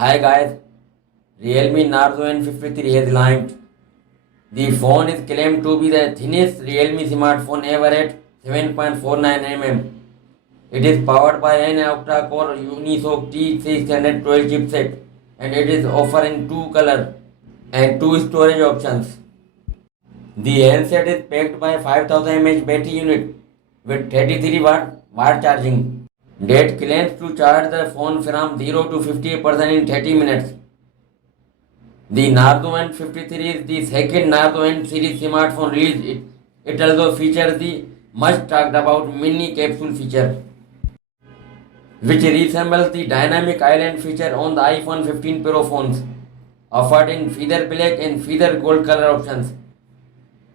Hi guys, Realme Narzo N53 has launched. The phone is claimed to be the thinnest Realme smartphone ever at 7.49 mm. It is powered by an octa-core Unisoc T612 chipset and it is offered in two color and two storage options. The handset is packed by 5000 mAh battery unit with 33 watt charging that claims to charge the phone from 0 to 50% in 30 minutes. The Narzo N53 is the second Narzo N series smartphone released. It also features the much talked about mini capsule feature, which resembles the dynamic island feature on the iPhone 15 Pro phones, offered in feather black and feather gold color options.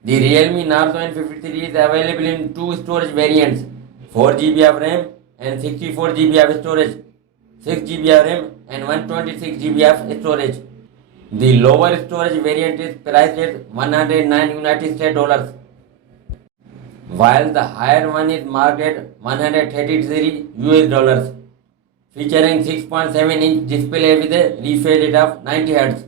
The Realme Narzo N53 is available in two storage variants, 4 GB of RAM and 64 GB of storage, 6 GB of RAM and 126 GB of storage. The lower storage variant is priced at 109 United States dollars, while the higher one is marked at 133 US dollars, featuring 6.7-inch display with a refresh rate of 90 Hz.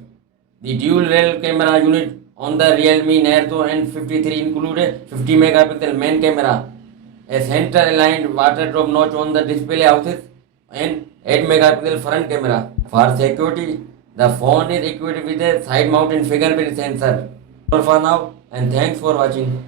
The dual rail camera unit on the Realme Narzo N53 include a 50 megapixel main camera, a center-aligned water drop notch on the display houses, and 8 megapixel front camera. For security, the phone is equipped with a side-mounted fingerprint sensor. For now, and thanks for watching.